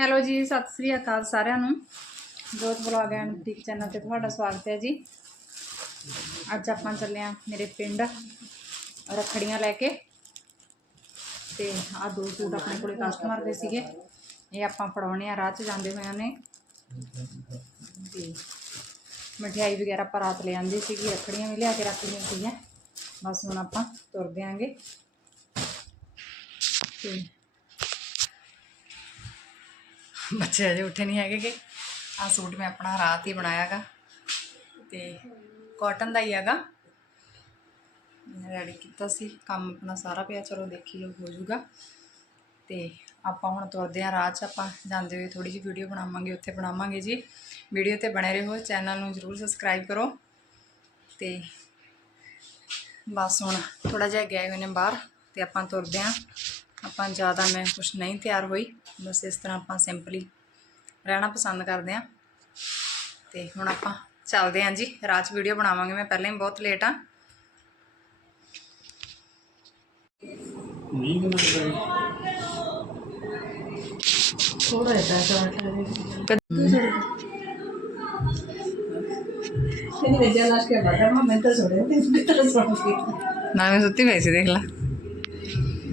Hello ਜੀ, ਸਤਿ ਸ੍ਰੀ ਅਕਾਲ ਸਾਰਿਆਂ ਨੂੰ। ਜੋਤ ਬਲੌਗ ਐਂਡ ਬੁਟੀਕ ਚੈਨਲ ਤੇ ਤੁਹਾਡਾ ਸਵਾਗਤ ਹੈ ਜੀ। ਅੱਜ ਆਪਾਂ ਚੱਲੇ ਆ ਮੇਰੇ ਪਿੰਡ ਰੱਖੜੀਆਂ ਲੈ ਕੇ। ਤੇ ਆ ਦੋ ਸੂਟ ਆਪਣੇ ਕੋਲੇ ਕਸਟਮਰ ਦੇ ਸੀਗੇ। ਇਹ ਆਪਾਂ ਫੜਾਉਣੇ ਆ, ਰਾਹ 'ਚ ਜਾਂਦੇ ਹੋਇਆਂ ਨੇ ਤੇ ਮਠਿਆਈ ਵਗੈਰਾ ਆਪਾਂ ਰਾਤ ਲੈ ਆਂਦੀ ਸੀਗੀ, ਰੱਖੜੀਆਂ ਵੀ ਲਿਆ ਕੇ ਰੱਖ ਲਈਆਂ ਸੀਗੀਆਂ। ਬਸ ਹੁਣ ਆਪਾਂ ਤੁਰ ਦਿਆਂਗੇ। ਤੇ ਬੱਚੇ ਅਜੇ ਉੱਠੇ ਨਹੀਂ ਹੈਗੇ ਕਿ ਆ ਸੂਟ ਮੈਂ ਆਪਣਾ ਰਾਤ ਹੀ ਬਣਾਇਆਗਾ। ਤੇ ਕਾਟਨ ਦਾ ਹੀ ਹੈਗਾ। ਰੈਡੀ ਕੀਤਾ ਸੀ। ਕੰਮ ਆਪਣਾ ਸਾਰਾ ਪਿਆ। ਚਲੋ ਦੇਖੀ ਹੋ ਜਾਊਗਾ। ਤੇ ਆਪਾਂ ਹੁਣ ਤੁਰਦੇ ਆ ਰਾਹ 'ਚ। ਆਪਾਂ ਜਾਂਦੇ ਹੋਏ ਥੋੜੀ ਜਿਹੀ ਵੀਡੀਓ ਬਣਾਵਾਂਗੇ। ਉੱਥੇ ਬਣਾਵਾਂਗੇ ਜੀ। ਵੀਡੀਓ ਤੇ ਬਣੇ ਰਹੋ। ਚੈਨਲ ਨੂੰ ਜਰੂਰ ਸਬਸਕ੍ਰਾਈਬ ਕਰੋ। ਤੇ ਬਸ ਹੁਣ ਥੋੜਾ ਜਿਹਾ ਗਏ ਹੋਏ ਨੇ ਬਾਹਰ। ਤੇ ਆਪਾਂ ਤੁਰਦੇ ਆ ਆਪਾਂ ਜ਼ਿਆਦਾ ਮੈਂ ਕੁਝ ਨਹੀਂ ਤਿਆਰ ਹੋਈ ਬਸ ਇਸ ਤਰ੍ਹਾਂ ਆਪਾਂ ਸਿੰਪਲੀ ਰਹਿਣਾ ਪਸੰਦ ਕਰਦੇ ਆ ਤੇ ਹੁਣ ਆਪਾਂ ਚੱਲਦੇ ਆਂ ਜੀ ਰਾਤ ਵੀਡੀਓ ਬਣਾਵਾਂਗੇ ਮੈਂ ਪਹਿਲਾਂ ਹੀ ਬਹੁਤ ਲੇਟ ਆ ਨਹੀਂ ਥੋੜਾ ਜਿਹਾ ਕਿਤਰ ਸੋੜੀ ਨਾ ਮੈਂ ਸੁੱਤੀ ਪਈ ਸੀ ਦੇਖ ਲੈ।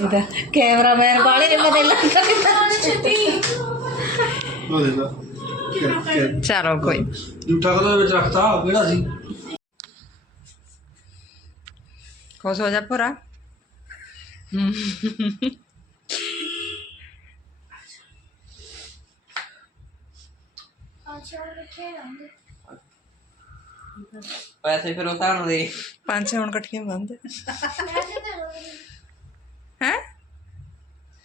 ਇਹਦਾ ਕੈਮਰਾਮੈਨ ਵਾਲੇ ਨੇ ਮਦੇ ਲੱਗਾ ਉਹ ਦੇ ਲਾ ਚਲੋ ਕੋਈ ਝੂਠਾ ਕਲਰ ਵਿੱਚ ਰੱਖਤਾ? ਕਿਹੜਾ ਸੀ? ਖੁਸ਼ ਹੋ ਜਾ ਪੂਰਾ ਪੈਸੇ ਫਿਰ ਉਹ ਤੁਹਾਨੂੰ ਦੇ। ਪੰਜ ਛੇ ਹੁਣ ਇਕੱਠੀਆਂ ਬੰਦ। ਹੈ?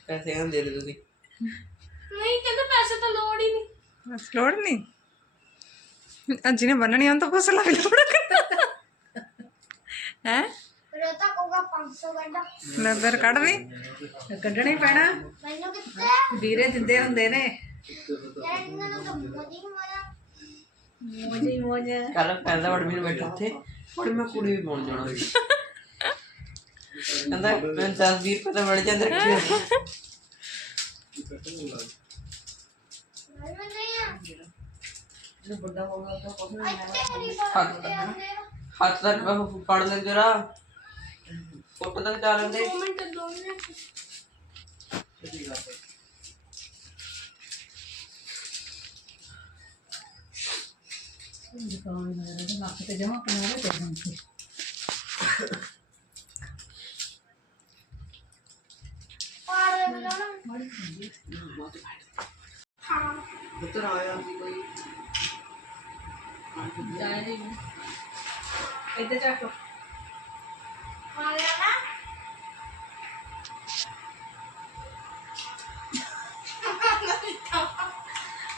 ਪੈਸੇ ਹਾਂ ਦੇ ਦੇ ਤੁਸੀਂ। ਨਹੀਂ ਕਹਿੰਦੇ ਪੈਸੇ ਤਾਂ ਲੋੜ ਹੀ ਨਹੀਂ। ਬਸ ਲੋੜ ਨਹੀਂ ਅੱਜ ਨੇ ਬੰਨਣੀ ਹੁਣ ਤਾਂ ਪੁੱਛ ਲਾ ਵੀ ਲੋੜ ਹੈ? ਰੋਤਾ ਕੋਗਾ 500 ਗੰਡਾ ਲੈ ਫਿਰ ਕੱਢ ਵੀ ਕੱਢਣਾ ਹੀ ਪੈਣਾ। ਮੈਨੂੰ ਕਿੱਥੇ? ਵੀਰੇ ਦਿੰਦੇ ਹੁੰਦੇ ਨੇ। ਇਹਨਾਂ ਨੂੰ ਤਾਂ ਮੋਦੀ ਮਾਰਾ ਮੋਜੀ ਮੋਜ ਕੱਲ ਕਹਿੰਦਾ ਵੜ ਵੀਰ ਬੈਠਾ ਉੱਥੇ। ਹੁਣ ਮੈਂ ਕੁੜੀ ਵੀ ਪਾਉਣ ਜਾਣਾ ਸੀ। ਕਹਿੰਦਾ ਮੈਂ 10 20 ਰੁਪਏ ਤਾਂ ਬੜੇ ਚੰਦ ਰੱਖੀ ਜੋ ਹੱਥ ਹੱਥ ਤੱਕ ਫੜ ਲੈ ਜਰਾ ਫੋਟੋ ਤੱਕ ਚਾ ਲੈਂਦੇ ਦੋ ਮਿੰਟ ਦੋ ਮਿੰਟ ਦੁਕਾਨ ਦਾ ਲੱਖ ਤੇ ਜਮਾ ਕਰਾ ਦੇ ਤੇ ਪਾੜ ਉੱਤਰ ਆਇਆ ਸੀ ਕੋਈ ਜਾਏ ਜੀ ਇੱਥੇ ਚੱਕ ਮਾਰਿਆ ਨਾ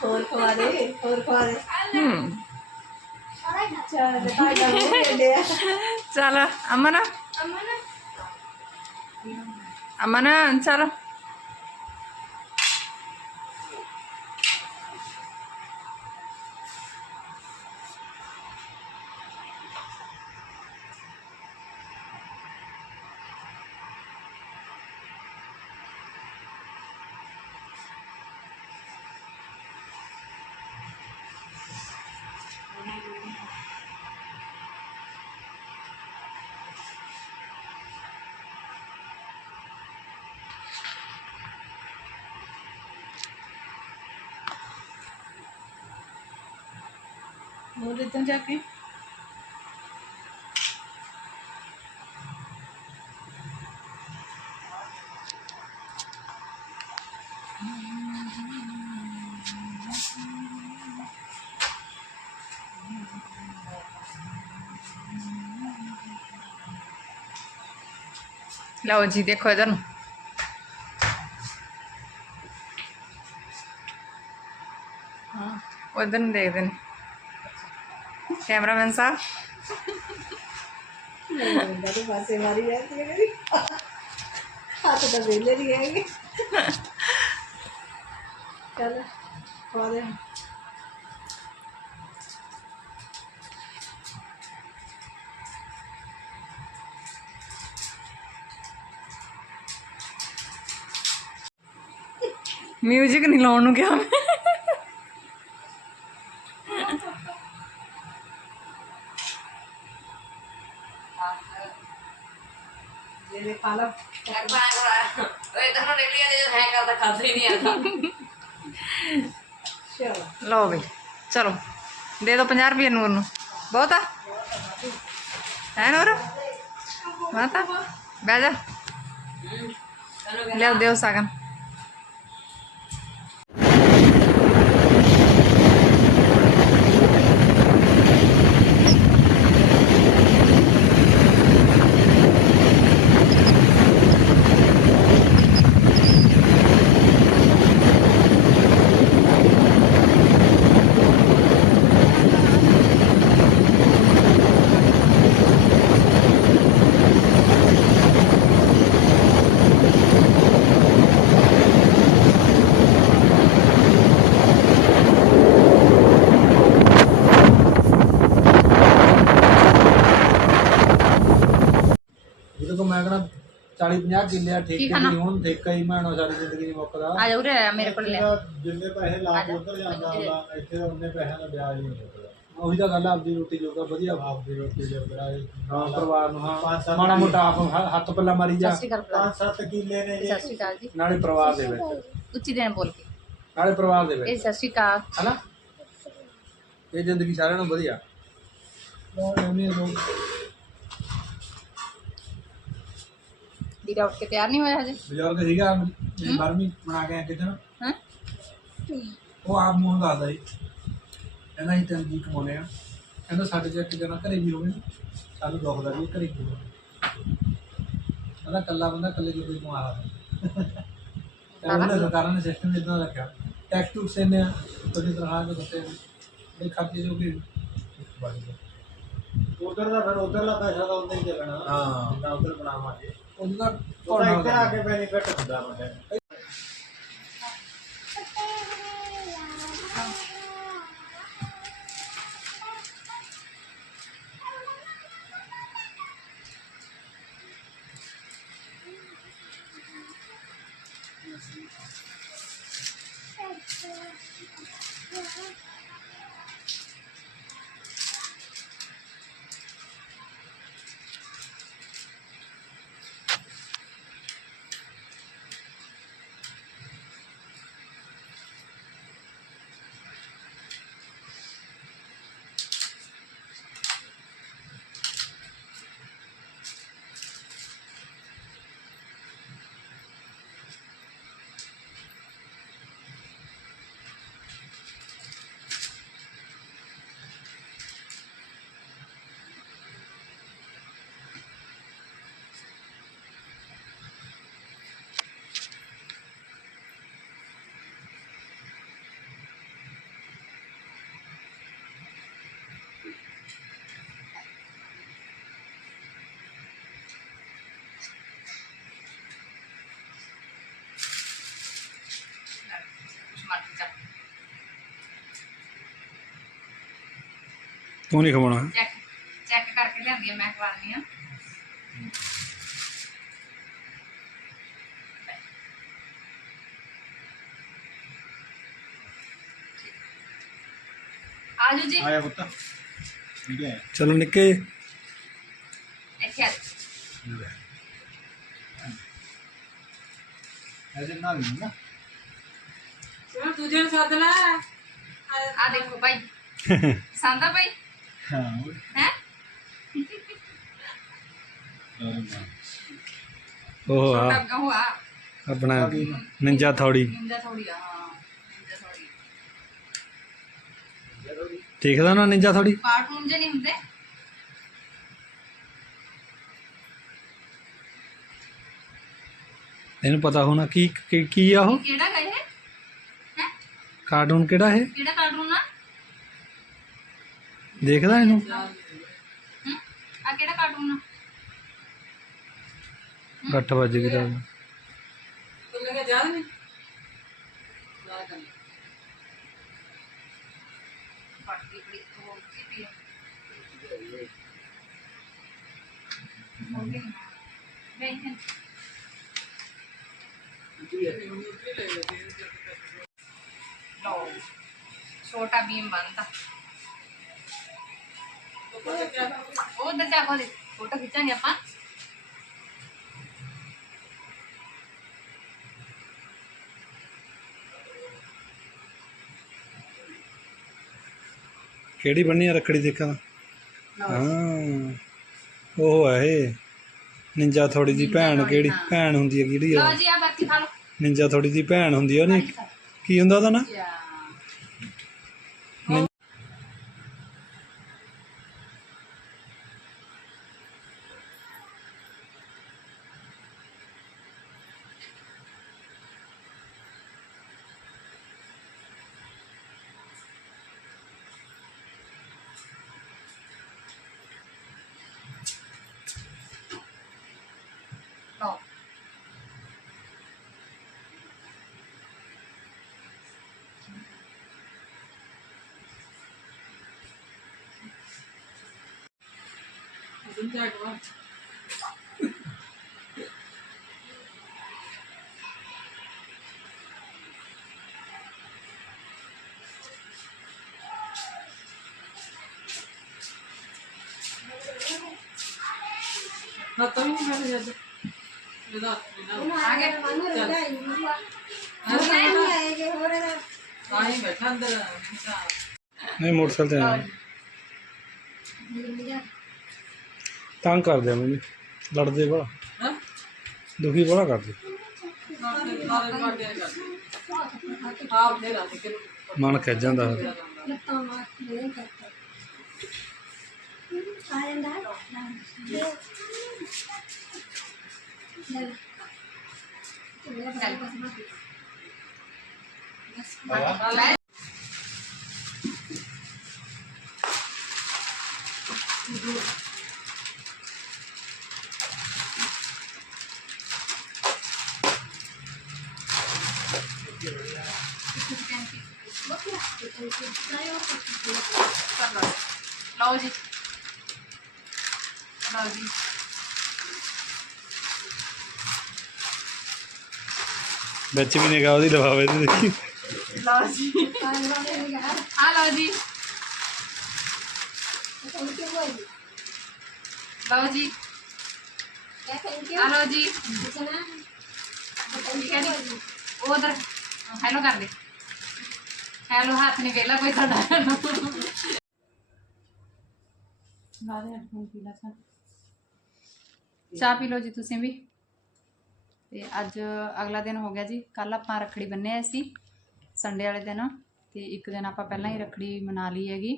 ਹੋਰ ਖਵਾ ਦੇ ਹੋਰ ਖਵਾ ਦੇ। ਹੂੰ। ਦੇ ਦਾ ਦੇ ਆ ਚੱਲ ਅਮਨ। ਅਮਨ ਅਮਨ ਚੱਲ ਹੋਰ ਇੱਥੇ ਜਾ ਕੇ ਲਓ ਜੀ ਦੇਖੋ ਇਧਰ ਨੂੰ ਹਾਂ ਉਧਰ ਨੂੰ ਦੇਖਦੇ ਨੇ ਕੈਮਰਾਮੈਨ ਸਾਹਿਬ। ਨਹੀਂ ਪਾਸੇ ਮਾਰੀ ਜਾਂਦੀ ਹੈ ਹੱਥ ਤਾਂ ਵੇਲੇ ਨਹੀਂ ਹੈਗੇ ਚੱਲ ਪਾ ਦੇ ਮਿਊਜ਼ਿਕ ਨਹੀਂ ਲਾਉਣ ਨੂੰ ਕਿਹਾ ਮੈਂ। ਜਿਹੜੇ ਖਾ ਲਾ। ਓਏ ਤਾਂ ਰੇਲੀਆਂ ਦੇ ਹੈ ਕਰਦਾ ਖਾਦਾ ਹੀ ਨਹੀਂ ਆਉਂਦਾ ਚਲੋ। ਲਓ ਬਈ ਚਲੋ। ਦੇ ਦਿਓ 50 ਰੁਪਏ ਨੂਰ ਨੂੰ। ਬਹੁਤ? ਆ ਹੈ ਨੂਰ? ਮਾਤਾ? ਬਹਿ ਜਾ। ਲਿਆਓ ਦਿਓ ਸਗਨ ਇਹਦੇ ਕੋ ਮੈਂ ਕਹਣਾ 40 50 ਕਿੱਲੇ ਆ ਠੇਕੇ? ਦੀ ਹੁਣ ਠੇਕਾ ਹੀ ਮੈਂ ਸਾਰੀ ਜ਼ਿੰਦਗੀ ਨਹੀਂ ਮੁੱਕਦਾ। ਆ ਜਾ ਉਰੇ ਆ ਮੇਰੇ ਕੋਲ ਲੈ ਜਿੰਨੇ ਪੈਸੇ ਲਾ ਕੇ ਉੱਧਰ ਜਾਂਦਾ ਹੁੰਦਾ ਇੱਥੇ ਉਹਨੇ ਪੈਸਿਆਂ ਦਾ ਵਿਆਜ ਨਹੀਂ ਮਿਲਦਾ ਉਹੀ ਤਾਂ ਗੱਲ ਆ, ਆਪਦੀ ਰੋਟੀ ਜੋਗਾ ਵਧੀਆ। ਆਪਦੀ ਰੋਟੀ ਜੋਗਾ ਹਾਂ ਪਰਿਵਾਰ ਨੂੰ ਹਾਂ। ਮਾੜਾ ਮੋਟਾ ਆਪ ਹ- ਹੱਥ ਪੱਲਾ ਮਾਰੀ ਜਾ। ਸਤਿ ਸ਼੍ਰੀ ਅਕਾਲ ਭਰਾ। 7 ਕਿੱਲੇ ਨੇ ਸਤਿ ਸ਼੍ਰੀ ਅਕਾਲ ਜੀ। ਨਾਲੇ ਪਰਿਵਾਰ ਦੇ ਵਿੱਚ। ਉੱਚੀ ਦੇਣ ਬੋਲ ਕੇ। ਨਾਲੇ ਪਰਿਵਾਰ ਦੇ ਇਹ ਵਿੱਚ ਸਤਿ ਸ਼੍ਰੀ ਅਕਾਲ। ਹਨਾ? ਇਹ ਜ਼ਿੰਦਗੀ ਸਾਰਿਆਂ ਨੂੰ ਵਧੀਆ। ਬਹੁਤ ਐਵੇਂ ਲੋਕ ਵੀਰਾ ਉੱਠ ਕੇ ਤਿਆਰ ਨਹੀਂ ਹੋਇਆ ਹਜੇ? ਬਜ਼ੁਰਗ ਸੀਗਾ ਮੇਰੀ ਬਾਰਵੀਂ ਬਣਾ ਕੇ ਕਿਦਨ ਹਾਂ? ਉਹ ਆਪ ਮੂੰਹ ਦੱਸਦਾ ਜੀ। ਕਹਿੰਦਾ ਅਸੀਂ ਤਿੰਨ ਜੀ ਕਮਾਉਨੇ ਆ ਕਹਿੰਦਾ ਸਾਡੇ ਚ ਇੱਕ ਜਣਾ ਘਰੇ ਵੀ ਹੋਵੇ ਸਾਨੂੰ ਦੁੱਖ ਦਾ ਵੀ ਘਰੇ ਵੀ ਹੋਵੇ ਕਹਿੰਦਾ ਕੱਲਾ ਬੰਦਾ ਕੱਲੇ ਜੋ ਕੋਈ ਕਮਾ ਲਾ ਉਹਨੇ ਸਰਕਾਰਾਂ ਨੇ ਸਿਸਟਮ ਇਦਾਂ ਰੱਖਿਆ। ਟੈਕਸ ਟੂਕਸ ਇਹਨੇ ਤੁਹਾਡੀ ਤਰ੍ਹਾਂ ਦੇ ਬੱਤੇ ਦੇ ਖਰਚੇ ਜੋ ਕਿ ਉਧਰ ਦਾ ਫਿਰ ਉਧਰਲਾ ਪੈਸਾ ਤਾਂ ਉਧਰ ਹੀ ਚੱਲਣਾ। ਹਾਂ। ਜਿੰਨਾ ਉਧਰ ਬਣਾਵਾਂਗੇ। ਉਹਦਾ ਉਹਦਾ ਇੱਧਰ ਆ ਕੇ ਬੈਨੀਫਿਟ ਹੁੰਦਾ ਬੰਦੇ ਨੂੰ। ਤੂੰ ਨਹੀਂ ਖਵਾਉਣਾ? ਚੈੱਕ ਚੈੱਕ ਕਰਕੇ ਲਿਆਂਦੀ ਆ ਮੈਂ ਖਵਾਉਣੀ ਆ। ਆਜੋ ਜੀ। ਆਇਆ ਪੁੱਤ। ਠੀਕ ਹੈ। ਚਲੋ ਨਿੱਕੇ। ਇੱਥੇ ਆ ਜਾਓ। ਇਹਦੇ ਨਾਲ ਹੀ ਨਾ ਚਲੋ ਦੂਜੇ ਨੂੰ ਸੱਦ ਲੈ। ਆ ਦੇਖੋ ਭਾਈ। ਸੰਦਾ ਭਾਈ। ਹਾਂ ਹੈ ਉਹ ਆ। ਛੋਟਾ ਉਹ ਆ। ਆਪਣਾ ਨਿੰਜਾ ਥੌੜੀ। ਨਿੰਜਾ ਥੋੜੀ ਆ ਹਾਂ ਨਿੰਜਾ ਥੋੜੀ। ਦੇਖਦਾ ਨਾ ਨਿੰਜਾ ਥੌੜੀ। ਕਾਰਟੂਨ ਜੇ ਨਹੀਂ ਹੁੰਦੇ? ਇਹਨੂੰ ਪਤਾ ਹੋਣਾ ਕੀ ਕੀ- ਕੀ ਆ ਉਹ? ਕਿਹੜਾ ਗਾ ਇਹ? ਹੈ? ਕਾਰਟੂਨ ਕਿਹੜਾ ਇਹ? ਕਿਹੜਾ ਕਾਰਟੂਨ ਆ? ਦੇਖਦਾ ਇਹਨੂੰ? ਆ ਕਿਹੜਾ ਕਾਰਟੂਨ ਆ? 8 ਵਜੇ ਗਈ ਤਾਂ। ਤੂੰ ਲੈ ਕੇ ਜਾ ਨਹੀਂ ਜਾ ਕਰ ਪੜਦੀ ਬੜੀ ਹੋ ਗਈ ਪਈ ਨਹੀਂ ਲਓ ਛੋਟਾ ਭੀਮ ਬਣਦਾ ਉਹ ਉਧਰ ਜਾ ਕੋਲੇ ਫੋਟੋ ਖਿੱਚਾਂਗੇ ਆਪਾਂ। ਕਿਹੜੀ ਬੰਨੀ ਆ ਰੱਖੜੀ ਦੇਖਾਂ? ਹਾਂ ਉਹ ਇਹ। ਨਿੰਜਾ ਥੋੜੀ ਦੀ ਭੈਣ ਕਿਹੜੀ ਭੈਣ ਹੁੰਦੀ ਹੈ ਕਿਹੜੀ ਆ? ਲਓ ਜੀ ਆ ਬਾਕੀ ਖਾ ਲਓ। ਨਿੰਜਾ ਥੋੜੀ ਦੀ ਭੈਣ ਹੁੰਦੀ ਆ ਉਹਨੇ। ਕੀ ਹੁੰਦਾ ਉਹਦਾ ਨਾ ਯਾ ਲਓ ਅਜੂਨ ਜਾ ਕੇ ਹਾਂ ਤਾਂ ਵੀ ਨਹੀਂ ਮੈਂ ਜਦ ਇਹਦਾ ਆ ਗਏ ਆਹੀ ਬੈਠਾ ਅੰਦਰ ਅੱਛਾ ਨਹੀਂ ਮੋਟਰਸਾਈਕਲ ਤੇ ਆਇਆ ਤੰਗ ਕਰਦੇ ਆ ਮੈਨੂੰ ਲੜਦੇ ਬੜਾ। ਹਾਂ? ਦੁਖੀ ਬੜਾ ਕਰਦੇ। ਨਾਲੇ ਨਾਲੇ ਬਾਟਿਆ ਕਰ ਆਪ ਦੇ ਲਾ ਕੇ ਮਨ ਖਿੱਚ ਜਾਂਦਾ। ਫਿਰ। ਲਓ ਜੀ ਲਓ ਜੀ ਵਿੱਚ ਵੀ ਨਿਗਾਹ ਉਹਦੀ ਲਵਾਵੇ ਤੇ। ਦੇਖੀ ਲਓ ਜੀ। ਆ ਲਓ ਜੀ। ਲਓ ਜੀ। ਆ ਲਓ ਜੀ। ਠੀਕ ਹੈ ਜੀ। ਉਧਰ। ਹੈਲੋ ਕਰ ਦੇ। ਹੈਲੋ ਹੱਥ ਨਹੀਂ ਵੇਲਾ ਕੋਈ ਤੁਹਾਡਾ। ਲਾ ਹੈਡਫੋਨ ਪੀ ਲਾ ਚਾਹ ਪੀ ਲਓ ਜੀ ਤੁਸੀਂ ਵੀ। ਤੇ ਅੱਜ ਅਗਲਾ ਦਿਨ ਹੋ ਗਿਆ ਜੀ ਕੱਲ ਆਪਾਂ ਰੱਖੜੀ ਬੰਨ੍ਹਿਆ ਸੀ, ਸੰਡੇ ਵਾਲੇ ਦਿਨ। ਤੇ ਇੱਕ ਦਿਨ ਆਪਾਂ ਪਹਿਲਾਂ ਹੀ ਰੱਖੜੀ ਮਨਾ ਲਈ ਹੈਗੀ।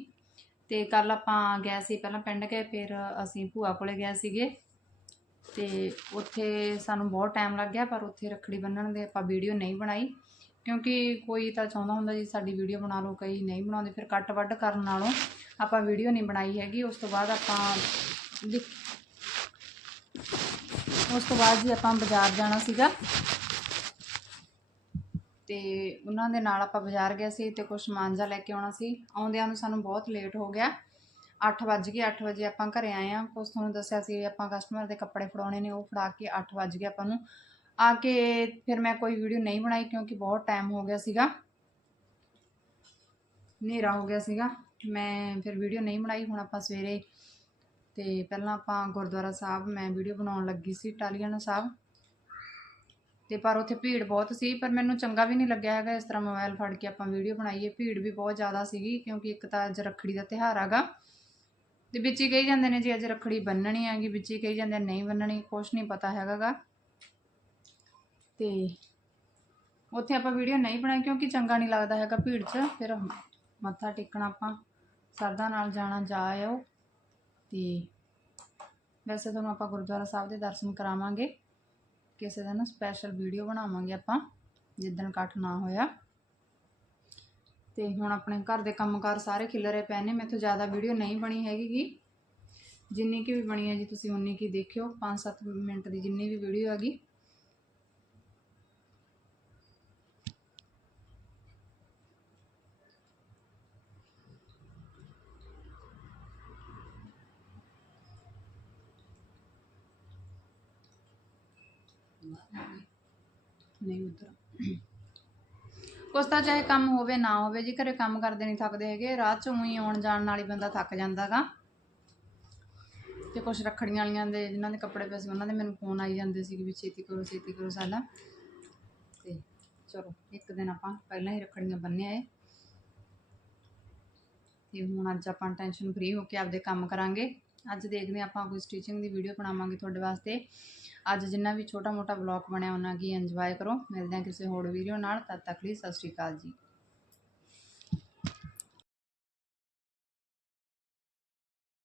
ਤੇ ਕੱਲ ਆਪਾਂ ਗਏ ਸੀ ਪਹਿਲਾਂ ਪਿੰਡ ਗਏ ਫਿਰ ਅਸੀਂ ਭੂਆ ਕੋਲੇ ਗਏ ਸੀਗੇ। ਤੇ ਉੱਥੇ ਸਾਨੂੰ ਬਹੁਤ ਟਾਈਮ ਲੱਗ ਗਿਆ, ਪਰ ਉੱਥੇ ਰੱਖੜੀ ਬੰਨਣ ਦੇ ਆਪਾਂ ਵੀਡੀਓ ਨਹੀਂ ਬਣਾਈ। ਕਿਉਂਕਿ ਕੋਈ ਤਾਂ ਚਾਹੁੰਦਾ ਹੁੰਦਾ ਜੀ, ਸਾਡੀ ਵੀਡੀਓ ਬਣਾ ਲਓ, ਕਈ ਨਹੀਂ ਬਣਾਉਂਦੇ, ਫਿਰ ਕੱਟ ਵੱਢ ਕਰਨ ਨਾਲੋਂ ਆਪਾਂ ਵੀਡੀਓ ਨਹੀਂ ਬਣਾਈ ਹੈਗੀ, ਉਸ ਤੋਂ ਬਾਅਦ ਆਪਾਂ ਵੀ- ਉਸ ਤੋਂ ਬਾਅਦ ਜੀ ਆਪਾਂ ਬਾਜ਼ਾਰ ਜਾਣਾ ਸੀਗਾ। ਤੇ ਉਹਨਾਂ ਦੇ ਨਾਲ ਆਪਾਂ ਬਾਜ਼ਾਰ ਗਏ ਸੀ ਤੇ ਕੁਝ ਸਮਾਨ ਜਾ ਲੈ ਕੇ ਆਉਣਾ ਸੀ। ਆਉਂਦਿਆਂ ਨੂੰ ਸਾਨੂੰ ਬਹੁਤ ਲੇਟ ਹੋ ਗਿਆ। 8 ਵੱਜ ਗਏ 8 ਵਜੇ ਆਪਾਂ ਘਰੇ ਆਏ ਆ ਕੁਛ ਤੁਹਾਨੂੰ ਦੱਸਿਆ ਸੀ, ਆਪਾਂ ਕਸਟਮਰ ਦੇ ਕੱਪੜੇ ਫੜਾਉਣੇ ਨੇ, ਉਹ ਫੜਾ ਕੇ 8 ਵੱਜ ਗਏ ਆਪਾਂ ਨੂੰ। ਆ ਕੇ ਫਿਰ ਮੈਂ ਕੋਈ ਵੀਡੀਓ ਨਹੀਂ ਬਣਾਈ ਕਿਉਂਕਿ ਬਹੁਤ ਟਾਈਮ ਹੋ ਗਿਆ ਸੀਗਾ। ਹਨੇਰਾ ਹੋ ਗਿਆ ਸੀਗਾ। ਮੈਂ ਫਿਰ ਵੀਡੀਓ ਨਹੀਂ ਬਣਾਈ, ਹੁਣ ਆਪਾਂ ਸਵੇਰੇ ਤੇ ਪਹਿਲਾਂ ਆਪਾਂ ਗੁਰਦੁਆਰਾ ਸਾਹਿਬ, ਮੈਂ ਵੀਡੀਓ ਬਣਾਉਣ ਲੱਗੀ ਸੀ ਟਾਲੀਆਣਾ ਸਾਹਿਬ। ਤੇ ਪਰ ਉੱਥੇ ਭੀੜ ਬਹੁਤ ਸੀ, ਪਰ ਮੈਨੂੰ ਚੰਗਾ ਵੀ ਨਹੀਂ ਲੱਗਿਆ ਹੈਗਾ ਇਸ ਤਰ੍ਹਾਂ ਮੋਬਾਈਲ ਫੜ ਕੇ ਆਪਾਂ ਵੀਡੀਓ ਬਣਾਈਏ। ਭੀੜ ਵੀ ਬਹੁਤ ਜ਼ਿਆਦਾ ਸੀਗੀ, ਕਿਉਂਕਿ ਇੱਕ ਤਾਂ ਅੱਜ ਰੱਖੜੀ ਦਾ ਤਿਉਹਾਰ ਹੈਗਾ। ਤੇ ਵਿੱਚ ਹੀ ਕਹੀ ਜਾਂਦੇ ਨੇ ਜੀ, ਅੱਜ ਰੱਖੜੀ ਬੰਨਣੀ ਹੈਗੀ, ਵਿੱਚ ਹੀ ਕਹੀ ਜਾਂਦੇ ਨਹੀਂ ਬੰਨਣੀ ਕੁਛ ਨਹੀਂ ਪਤਾ ਹੈਗਾਗਾ। ਤੇ ਉੱਥੇ ਆਪਾਂ ਵੀਡੀਓ ਨਹੀਂ ਬਣਾਈ, ਕਿਉਂਕਿ ਚੰਗਾ ਨਹੀਂ ਲੱਗਦਾ ਹੈਗਾ ਭੀੜ 'ਚ, ਫਿਰ ਮੱਥਾ ਟੇਕਣਾ ਆਪਾਂ। ਸਰਦਾ ਨਾਲ ਜਾਣਾ ਜਾ ਆਓ ਤੇ ਵੈਸੇ ਤੁਹਾਨੂੰ ਆਪਾਂ ਗੁਰਦੁਆਰਾ ਸਾਹਿਬ ਦੇ ਦਰਸ਼ਨ ਕਰਾਵਾਂਗੇ। ਕਿਸੇ ਦਿਨ ਸਪੈਸ਼ਲ ਵੀਡੀਓ ਬਣਾਵਾਂਗੇ ਆਪਾਂ, ਜਿੱਦਣ ਇਕੱਠ ਨਾ ਹੋਇਆ। ਤੇ ਹੁਣ ਆਪਣੇ ਘਰ ਦੇ ਕੰਮਕਾਰ ਸਾਰੇ ਖਿਲਰੇ ਪਏ ਨੇ, ਮੈਥੋਂ ਜ਼ਿਆਦਾ ਵੀਡੀਓ ਨਹੀਂ ਬਣੀ ਹੈਗੀ ਜਿੰਨੀ ਕੀ ਵੀ ਬਣੀ ਹੈ ਜੀ, ਤੁਸੀਂ ਉਨੀ ਕੀ ਦੇਖਿਓ। 5-7 ਮਿੰਟ ਦੀ ਜਿੰਨੀ ਵੀ ਵੀਡੀਓ ਹੈਗੀ। ਨਹੀਂ ਉਧਰ। ਕੁਛ ਤਾਂ ਚਾਹੇ ਕੰਮ ਹੋਵੇ, ਨਾ ਹੋਵੇ, ਜੀ ਘਰੇ ਕੰਮ ਕਰਦੇ ਨਹੀਂ ਥੱਕਦੇ ਹੈਗੇ ਰਾਤ ਚ ਉਹੀ ਆਉਣ ਜਾਣ ਨਾਲ ਹੀ ਬੰਦਾ ਥੱਕ ਜਾਂਦਾਗਾ। ਤੇ ਕੁਛ ਰੱਖੜੀਆਂ ਵਾਲੀਆਂ ਦੇ, ਜਿਨ੍ਹਾਂ ਦੇ ਕੱਪੜੇ ਪਏ ਸੀ, ਉਹਨਾਂ ਦੇ ਮੈਨੂੰ ਫੋਨ ਆਈ ਜਾਂਦੇ ਸੀ ਕਿ ਵੀ ਛੇਤੀ ਕਰੋ ਛੇਤੀ ਕਰੋ ਸਾਡਾ। ਤੇ ਚਲੋ, ਇੱਕ ਦਿਨ ਆਪਾਂ ਪਹਿਲਾਂ ਹੀ ਰੱਖੜੀਆਂ ਬੰਨ੍ਹਿਆ ਏ। ਤੇ ਹੁਣ ਅੱਜ ਆਪਾਂ ਟੈਨਸ਼ਨ ਫ੍ਰੀ ਹੋ ਕੇ ਆਪਦੇ ਕੰਮ ਕਰਾਂਗੇ। ਅੱਜ ਦੇਖਦੇ ਹਾਂ ਆਪਾਂ ਕੋਈ ਸਟਿਚਿੰਗ ਦੀ ਵੀਡੀਓ ਬਣਾਵਾਂਗੇ ਤੁਹਾਡੇ ਵਾਸਤੇ। ਅੱਜ ਜਿੰਨਾ ਵੀ ਛੋਟਾ ਮੋਟਾ ਵਲੌਗ ਬਣਿਆ, ਉਹਨਾਂ ਕੀ ਇੰਜੋਏ ਕਰੋ। ਮਿਲਦੇ ਹਾਂ ਕਿਸੇ ਹੋਰ ਵੀਡੀਓ ਨਾਲ। ਤਦ ਤੱਕ ਲਈ ਸਤਿ ਸ਼੍ਰੀ ਅਕਾਲ ਜੀ।